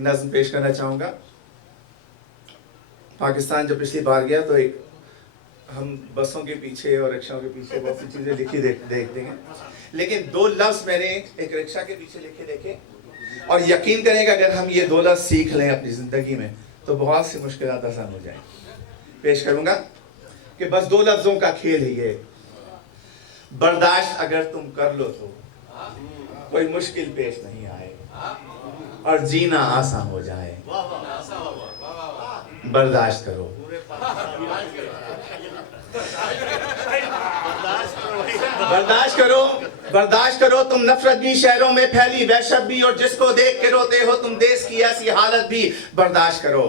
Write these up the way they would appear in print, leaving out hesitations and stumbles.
नज़्म पेश करना चाहूँगा। पाकिस्तान जब पिछली बार गया तो एक हम बसों के पीछे और रिक्शाओं के पीछे बहुत सी चीज़ें लिखी देखते हैं, लेकिन दो लफ्ज़ मैंने एक रिक्शा के पीछे लिखे देखे, और यकीन करें कि अगर हम ये दो लफ्ज़ सीख लें अपनी ज़िंदगी में तो बहुत सी मुश्किलात आसान हो जाएं। पेश करूँगा कि बस दो लफ्ज़ों का खेल है ये। बर्दाश्त अगर तुम कर लो तो कोई मुश्किल पेश नहीं आए और जीना आसान हो जाए। बर्दाश्त करो, बर्दाश्त करो, बर्दाश्त करो। तुम नफरत भी शहरों में फैली, वहशत भी, और जिसको देख के रोते हो तुम देश की ऐसी हालत भी। बर्दाश्त करो,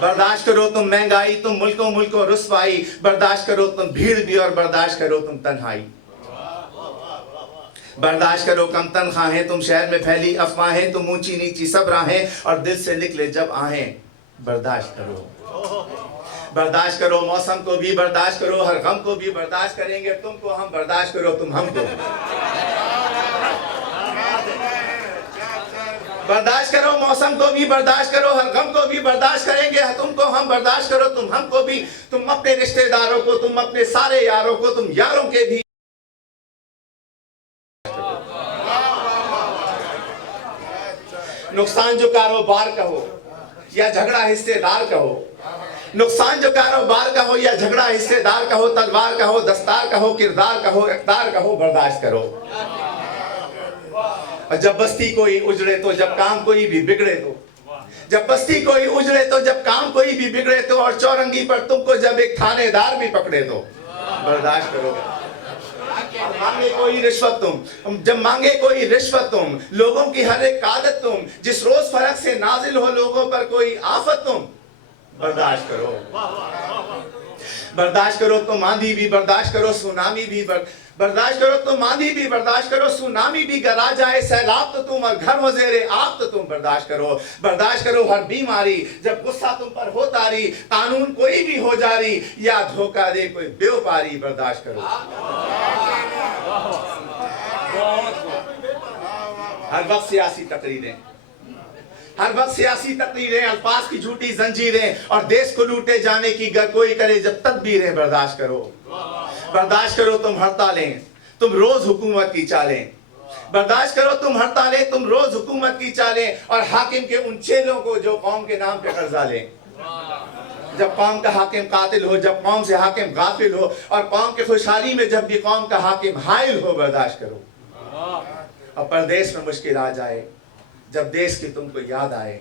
बर्दाश्त करो तुम महंगाई, तुम मुल्कों मुल्कों रुसवाई। बर्दाश्त करो तुम भीड़ भी, और बर्दाश्त करो तुम तन्हाई। बर्दाश्त करो कम तनख्वाहें, तुम शहर में फैली अफवाहें, तुम ऊंची नीची सब राहें, और दिल से निकले जब आहें। बर्दाश्त करो, बर्दाश्त करो मौसम को भी, बर्दाश्त करो हर गम को भी। बर्दाश्त करेंगे तुमको हम, बर्दाश्त करो तुम हमको। बर्दाश्त करो मौसम को भी, बर्दाश्त करो हर गम को भी। बर्दाश्त करेंगे तुमको हम, बर्दाश्त करो तुम हमको भी। तुम अपने रिश्तेदारों को, तुम अपने सारे यारों को, तुम यारों के भी। नुकसान जो कारोबार का हो या झगड़ा हिस्सेदार का हो, नुकसान जो कारोबार का हो या झगड़ा हिस्सेदार का हो, तलवार का हो, दस्तार का हो, किरदार का हो, इक़्तिदार का हो। बर्दाश्त करो। और जब बस्ती कोई उजड़े तो, जब काम कोई भी बिगड़े तो, जब बस्ती कोई उजड़े तो, जब काम कोई भी बिगड़े तो, और चौरंगी पर तुमको जब एक थानेदार भी पकड़े तो। बर्दाश्त करो। मांगे कोई रिश्वत तुम, जब मांगे कोई रिश्वत तुम, लोगों की हर एक आदत तुम, जिस रोज फर्क से नाजिल हो लोगों पर कोई आफत तुम। बर्दाश्त करो, बर्दाश्त करो तुम आंधी भी, बर्दाश्त करो सुनामी भी। बर्दाश्त करो तुम आंधी भी, बर्दाश्त करो सुनामी भी। गरा जाए सैलाब तो तुम, और घर वज़ेरे आप तो तुम। बर्दाश्त करो, बर्दाश्त करो हर बीमारी, जब गुस्सा तुम पर हो तारी, कानून कोई भी हो जारी, या धोखा दे कोई व्यापारी। बर्दाश्त करो। हर वक्त सियासी तकरीरें, हर वक्त सियासी तकरीरें, अल्फाज की झूठी जंजीरें, और देश को लूटे जाने की गर कोई करे जब तदबीरें। बर्दाश्त करो, बर्दाश्त करो तुम हड़तालें, तुम रोज हुकूमत की चालें। बर्दाश्त करो तुम हड़तालें, तुम रोज हुकूमत की चालें, और हाकिम के उन चेलों को जो कौम के नाम पे कर्जा लें। जब कौम का हाकिम कातिल हो, जब कौम से हाकिम गाफिल हो, और कौम के खुशहाली में जब भी कौम का हाकिम हाइल हो। बर्दाश्त करो। और परदेश में मुश्किल आ जाए, जब देश की तुमको याद आए,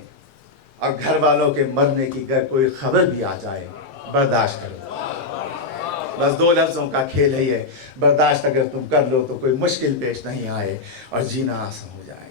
और घर वालों के मरने की गर कोई खबर भी आ जाए। बर्दाश्त करो। बस दो लफ्ज़ों का खेल है ये। बर्दाश्त अगर तुम कर लो तो कोई मुश्किल पेश नहीं आए और जीना आसान हो जाए।